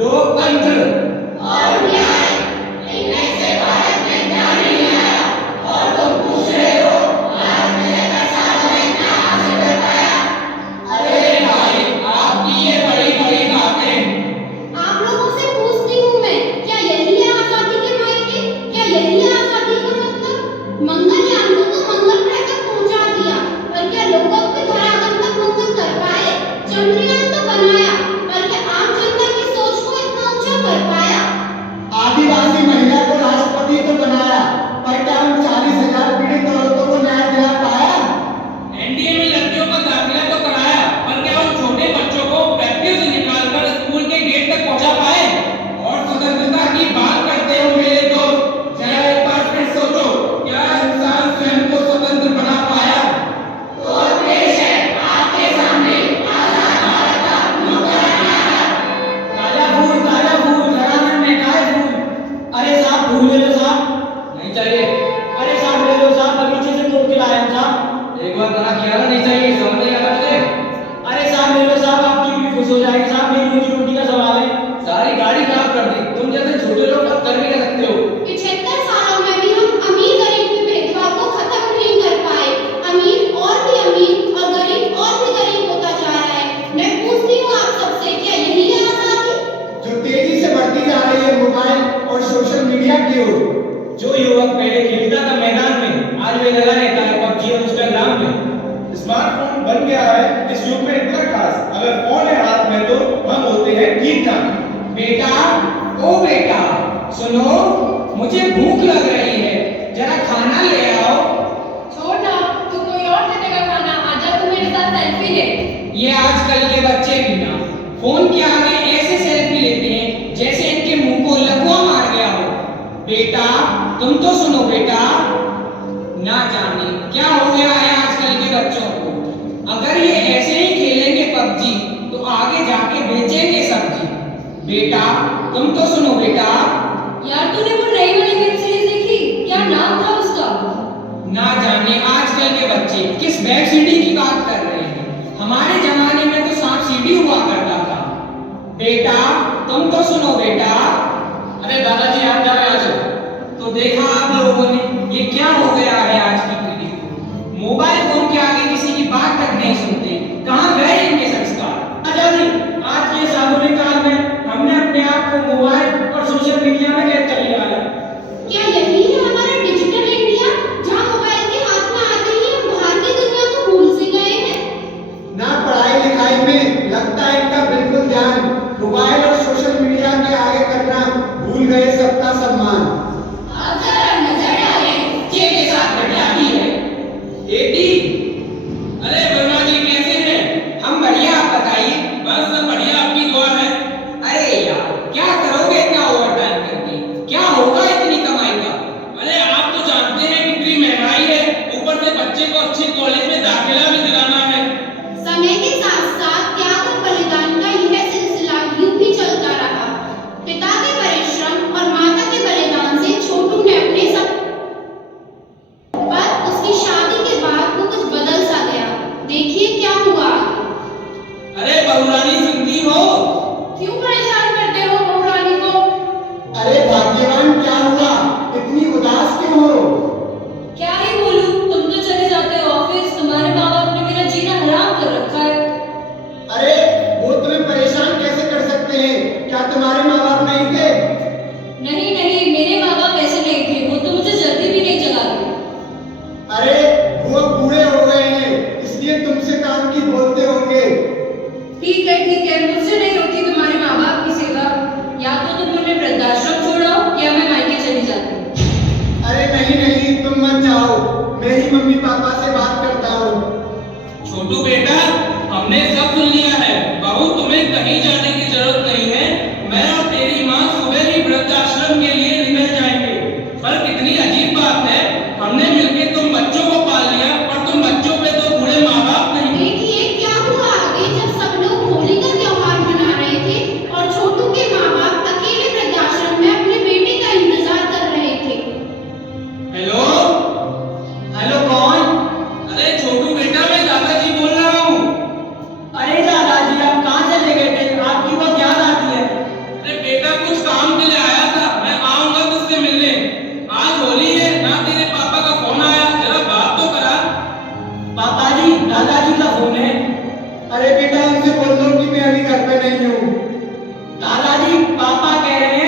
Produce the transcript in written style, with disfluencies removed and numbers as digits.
लोकतंत्र और न्याय, इनमें से भारत में क्या नहीं आया? और तुम पूछ रहे हो भारत में 70 सालों में क्या हासिल कर पाया? अरे भाई, आपकी ये बड़ी बड़ी बातें। आप लोगों से पूछती हूँ मैं, क्या यही है आजादी के मायने? क्या यही है आजादी का मतलब? मंगलयान को तो मंगल ग्रह तक पहुंचा दिया, पर क्या लोग अपने धरातल तक मंगल कर पाए? चंद्रयान तो बनाया, पर क्या आम जनता की सोच को इतना ऊंचा कर पाया? आदिवासी महिला को राष्ट्रपति तो बनाया, पर क्या उन 40,000 पीड़ित औरतों को न्याय दिला पाया? एनडीए में लड़कियों का दाखिला तो कराया, पर क्या उन छोटे बच्चों को फैक्ट्रियों से निकालकर स्कूल के गेट तक पहुंचा पाए? और स्वतंत्रता की बात करते हो मेरे दोस्त, जरा एक बार फिर सोचो, क्या इंसान स्वयं को स्वतंत्र बना पाया? तो अब पेश है आपके सामने आजाद भारत का मुकर्रर। ताजा फूल, जनानन में काहे फूल? अरे साहब फूल ले लो साहब। नहीं चाहिए। अरे साहब ले लो साहब, बगीचे से तोड़ के लाए हम साहब। एक बार मना किया ना, नहीं चाहिए, समझ नहीं आता तुझे? अरे साहब ले लो साहब, आपकी भी खुश हो जाएगी साहब, मेरी रोजी रोटी का सवाल है। सारी गाड़ी खराब कर दी। तुम जैसे छोटे लोग अब कर भी नहीं सकते हो। 75 सालों में भी हम अमीर गरीब के भेदभाव को खत्म नहीं कर पाए। अमीर और भी अमीर और गरीब और भी गरीब होता जा रहा है। मैं पूछती हूँ आप सबसे, क्या यही है आजादी? जो तेजी से बढ़ती जा रही है मोबाइल और सोशल मीडिया की ओर। जो युवक पहले खेलता था मैदान में, आज वे लगा रहता है पबजी और इंस्टाग्राम में। स्मार्टफोन बन गया है इस युग में इतना खास, अगर फोन है हाथ में तो हम होते हैं ठीक ठाक। बेटा, ओ बेटा, सुनो, मुझे भूख लग रही है, जरा खाना ले आओ। छोड़ ना, तू कोई और दे देगा खाना। आजा तू मेरे साथ सेल्फी ले। ये आजकल के बच्चे भी ना फोन के आगे ऐसे सेल्फी लेते हैं जैसे इनके मुंह को लकवा मार गया हो। बेटा, तुम तो सुनो बेटा, ना जाने क्या हो गया है आजकल के बच्चों को। अगर ये ऐसे ही खेलेंगे पबजी तो आगे जाके बेचेंगे सब्जी। बेटा, तुम तो सुनो बेटा। यार तूने वो नई वाली वेब सीरीज देखी? क्या नाम था उसका? ना जाने आजकल के बच्चे किस वेब सीडी की बात कर रहे हैं। हमारे जमाने में तो सांप सीढ़ी हुआ करता था। बेटा, तुम तो सुनो बेटा। अरे दादाजी आप जा रहे हैं। तो देखा आप लोगों ने ये क्या हो गया है आज की पीढ़ी को। मोबाइल फोन के आगे किसी की बात तक नहीं सुनते। कहाँ गए इनके संस्कार? आजादी आज के इस आधुनिक काल में हमने अपने आप को मोबाइल और सोशल मीडिया में कैद कर लिया है। क्या यही है हमारा डिजिटल इंडिया, जहाँ मोबाइल के हाथ में आते ही हम बाहर की दुनिया को भूल से गए हैं? ना पढ़ाई लिखाई में लगता है इनका बिल्कुल ध्यान, मोबाइल और सोशल मीडिया के आगे करना भूल गए सबका सम्मान। अब जरा नजर डालें के साथ घटिया भी है। एटी, अरे वर्मा जी कैसे हैं? हम बढ़िया, आप बताइए। बस सब बढ़िया, आपकी दुआ है। अरे यार, क्या करोगे इतना ओवर टाइम करके? क्या होगा इतनी कमाई का? अरे आप तो जानते हैं कितनी महंगाई है, ऊपर से बच्चे को अच्छे कॉलेज में दाखिला भी दिलाना है। समय के साथ साथ त्याग और बलिदान का यह सिलसिला यूं भी चलता रहा। पिता के परिश्रम और माता के बलिदान से बोल दो कि मैं अभी घर पे नहीं हूँ। दादाजी पापा कह रहे